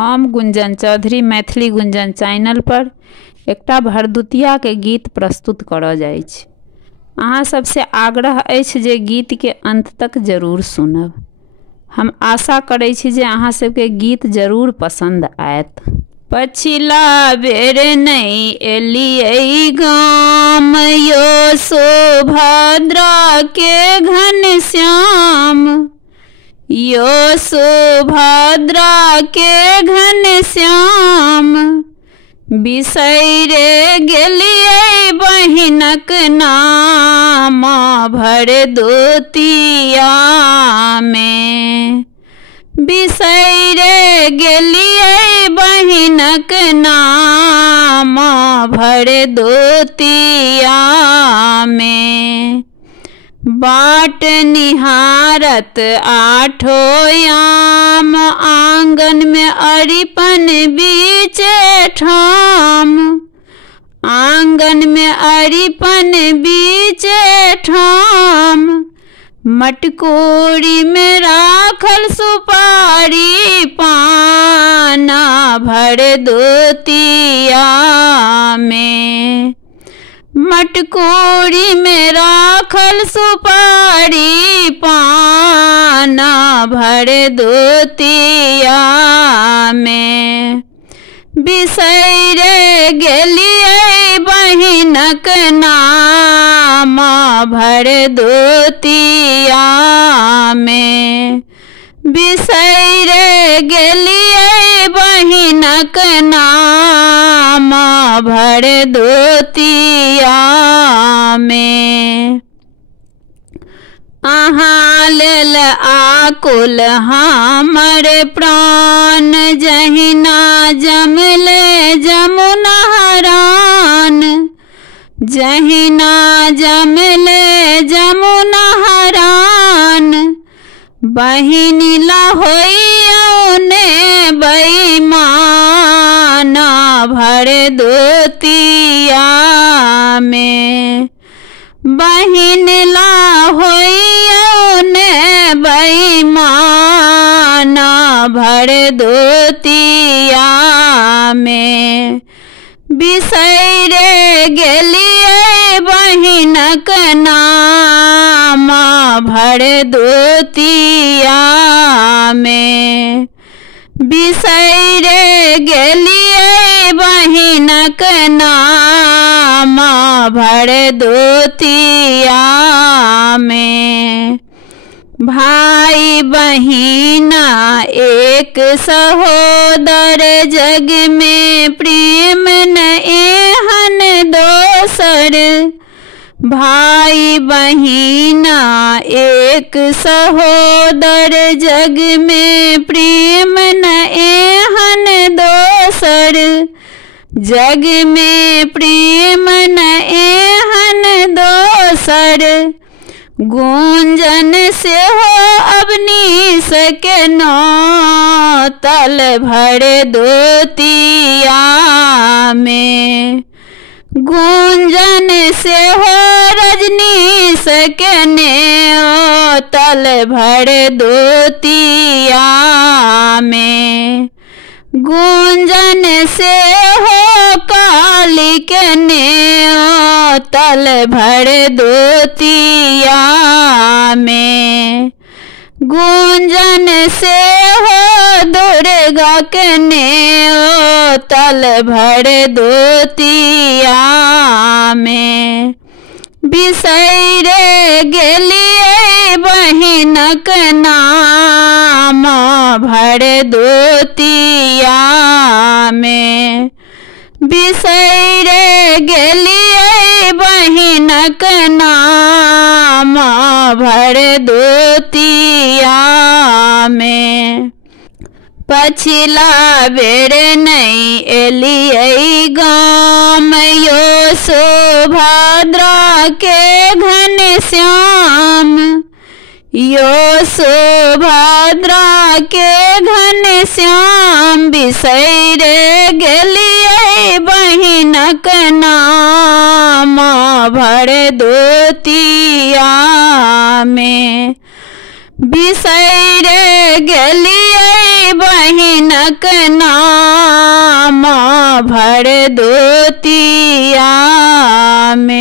हम गुंजन चौधरी मैथिली गुंजन चैनल पर एकटा भरदुतिया के गीत प्रस्तुत करऽ जाइ छी। अहाँ सबसे आग्रह अछि जे गीत के अंत तक जरूर सुनब। हम आशा करै छी जे अहाँ सबके गीत जरूर पसंद आयत। पछिला बेर नहीं एलियै गाम यो सुभद्रा के घनश्याम, यो सुभद्रा के घनश्याम। बिसैरे गेलियै बहिनक नाम भरदुतिया में। बिसैरे गेलियै बहिनक नाम भरदुतिया में। बाट निहारत आठो याम, आंगन में अरिपन बीचे ठाम। आंगन में अरिपन बीचे ठाम। मटकोरी में राखल सुपारी पाना भरदुतिया में। मटकोरी में राखल सुपारी पाना भरदुतिया में। बिसैरे गेलियै बहिनक नाम भरदुतिया में। बिसैरे गेलियै बहिनक नाम भरदुतिया में। अहाँ लेल आकुल हमर प्राण, जहिना जमले जमुना हरान। जहिना जमले जमुना हरान। बहिन ला होइयौ ने बेईमान भरदुतिया में। बहिन ला होइयौ ने बेईमान भरदुतिया में। बिसैरे गेलियै बहिनक नाम भरदुतिया में। बिसैरे गेलियै बहिनक नाम भरदुतिया में। भाई बहिना एक सहोदर, जग में प्रेम न एहन दोसर। भाई बहिना एक सहोदर, जग में प्रेम न एहन दोसर। जग में प्रेम न एहन दोसर। गुंजन से हो अवनीश के नौतल भरदुतिया में। गुंजन से हो रजनीश के न्योतल भरदुतिया में। गुंजन से हो काली के न्योतल भरदुतिया में। गुंजन से हो दुर्गा के न्योतल भरदुतिया में। बिसैरे गेलियै बहिनक नाम भरदुतिया में। बिसैरे गेलियै बहिनक नाम भरदुतिया में। पछिला बेर नहीं एलियै गाम यो सुभद्रा के घनश्याम। यो सुभद्रा के घनश्याम। बिसैरे गेलियै बहिनक नाम भरदुतिया में। बिसैरे गेलियै बहिनक नाम भरदुतिया में।